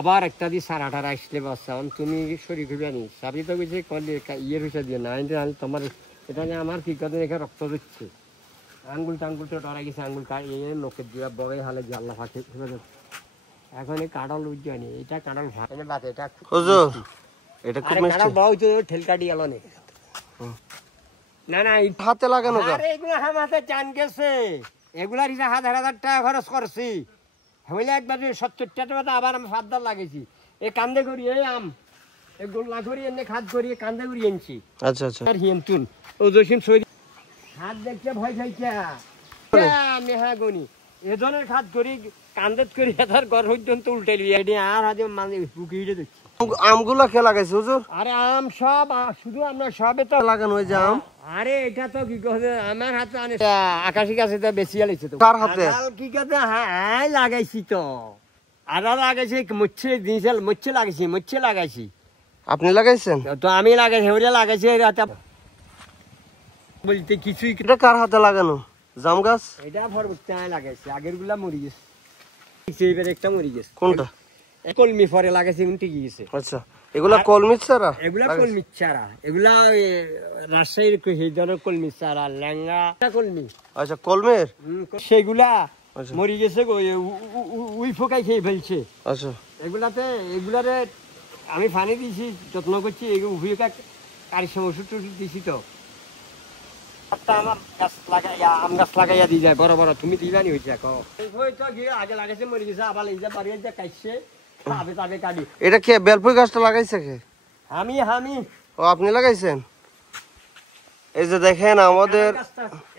আবার একটা দিয়ে সারাটার আসলে বাচ্চা তুমি শরীর হইবে নি সাবি তো কিছু করলে ইয়ের হিসেবে দিয়ে না তোমার এটা নিয়ে আমার কি কথা দেখে রক্ত দিচ্ছে আঙ্গুল টাঙ্গুল তো ডরা গেছে আঙ্গুল লোকের দিয়ে বড়ই হালে যে আল্লাহ ফাঁকে এখন এই কাঁড়াল উজ্জ্বনি এটা কাঁড়াল ভাত এটা এটা খুব কাঁড়াল বাউ তো ঠেল কাটি গেল না না হাতে লাগানো এগুলো হাতে চান গেছে এগুলার হিসাবে 1000 টাকা খরচ করছি হইলে একবার 70 টাকা আবার আমি 7 লাগাইছি এই কান্দে করি এই আম এই গোল্লা করি এনে খাদ করি কান্দে করি এনেছি আচ্ছা আচ্ছা আর হিমতুন ও জসিম সৈরি হাত দেখতে ভয় খাইছা মেহাগনি এ ধরনের খাদ করি কান্দেত করি এটার ঘর পর্যন্ত উল্টে লিয়ে এটি আর আজ মানে বুকিয়ে দিচ্ছি আমগুলা কে লাগাইছে হুজুর আরে আম সব শুধু আমরা সবে তো লাগানো ওই যে আম আরে এটা তো কি কথা আমার হাতে আনে আকাশি গাছে তো বেশি আলাইছে তো কার হাতে কি কথা হ্যাঁ লাগাইছি তো আদা লাগাইছি মুচ্ছে লাগাইছি আপনি লাগাইছেন তো আমি লাগাইছি ওরে লাগাইছি বলতে কিছুই এটা কার হাতে লাগানো জাম গাছ এটা ফরবর্তী লাগাইছি আগের গুলা মরি গেছে এইবার একটা মরি গেছে কোনটা কলমি ফরে লাগাইছি কিন্তু কি গেছে আচ্ছা এগুলা কলমি চারা এগুলা কলমি চারা এগুলা রাজশাহীর এই ধরনের কলমি চারা ল্যাঙ্গা কলমি আচ্ছা কলমের সেগুলা মরি গেছে উই ফোকাই খেয়ে ফেলছে আচ্ছা এগুলারে আমি পানি দিয়েছি যত্ন করছি উভয়কা কারিশ্রম ওষুধ টষুধ দিছি তো আম গাছ লাগাইয়া দিয়ে যায় বড় বড় তুমি দিবানি হয়েছে আগে লাগাইছে মরে গেছে আবার বাড়ি কাটছে কাটি এটা কে বেলপুরি গাছটা লাগাইছে কে আমি ও আপনি লাগাইছেন এই যে দেখেন আমাদের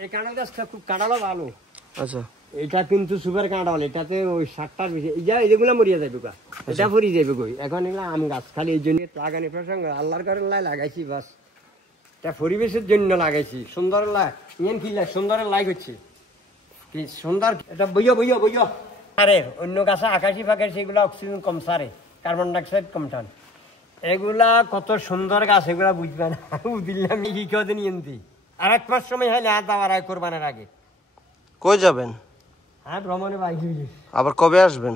এই কাঁঠাল গাছটা খুব কাঁঠালও ভালো আচ্ছা এটা কিন্তু সুপার কাঁঠাল এটাতে ওই 60টার বেশি এইগুলা মরিয়া যাবে এটা ফুরিয়ে যাবে কই এখন এগুলা আম গাছ খালি এই জন্য লাগানি প্রসঙ্গ আল্লাহর কারণে লাগাইছি বাস এটা পরিবেশের জন্য লাগাইছি সুন্দর সুন্দরের লাইক হচ্ছে কি সুন্দর এটা বইয় আরে অন্য গাছে আকাশি ফাঁকাশি এগুলা অক্সিজেন কম সারে কার্বন ডাইঅক্সাইড কম টান এগুলা কত সুন্দর গাছ এগুলা বুঝবে না দিল্লাম কি কেউ নিয়ন্তি আর 1 মাস সময় হলে আবার কোরবানের আগে কই যাবেন হ্যাঁ ভ্রমণে বাইক আবার কবে আসবেন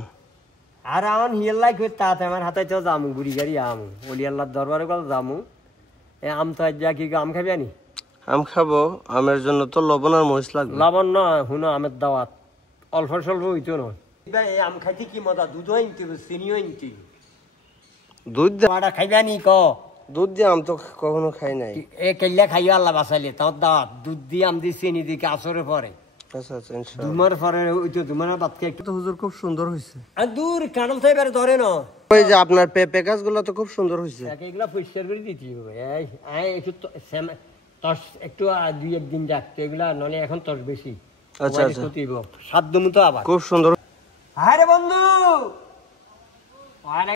আর আমার হিয়ার লাইক তাতে আমার হাতে তো যামু বুড়ি গাড়ি আমু অলি আল্লাহর দরবারে গেল যামু আম তো যা কি আম খাবি আনি আম খাবো আমের জন্য তো লবণ আর মরিচ লাগবে লবণ নয় হুনো আমের দাওয়াত অল্প স্বল্প হইতো নয় এই আম খাইতে কি মজা দুধও আনতে চিনিও আনতে দুধ দিয়ে খাইবে আনি দুধ দিয়ে আম তো কখনো খাই নাই এ কেল্লা খাইও আল্লাহ বাঁচাইলে তোর দাওয়াত দুধ দিয়ে আম দিয়ে চিনি দিকে আসরে পরে আচ্ছা আচ্ছা ইনশাআল্লাহ দুমার পরে ওইতো দুমার বাদ কে তো হুজুর খুব সুন্দর হইছে আর দূর কাঁঠাল তো এবারে ধরে না ওই যে আপনার পেঁপে গাছগুলো তো খুব সুন্দর হইছে এগুলা পরিষ্কার করে দিতে হবে একটু 2-1 দিন রাখতে এগুলা নলে এখন তস বেশি আচ্ছা আচ্ছা 7 দিন তো আবার খুব সুন্দর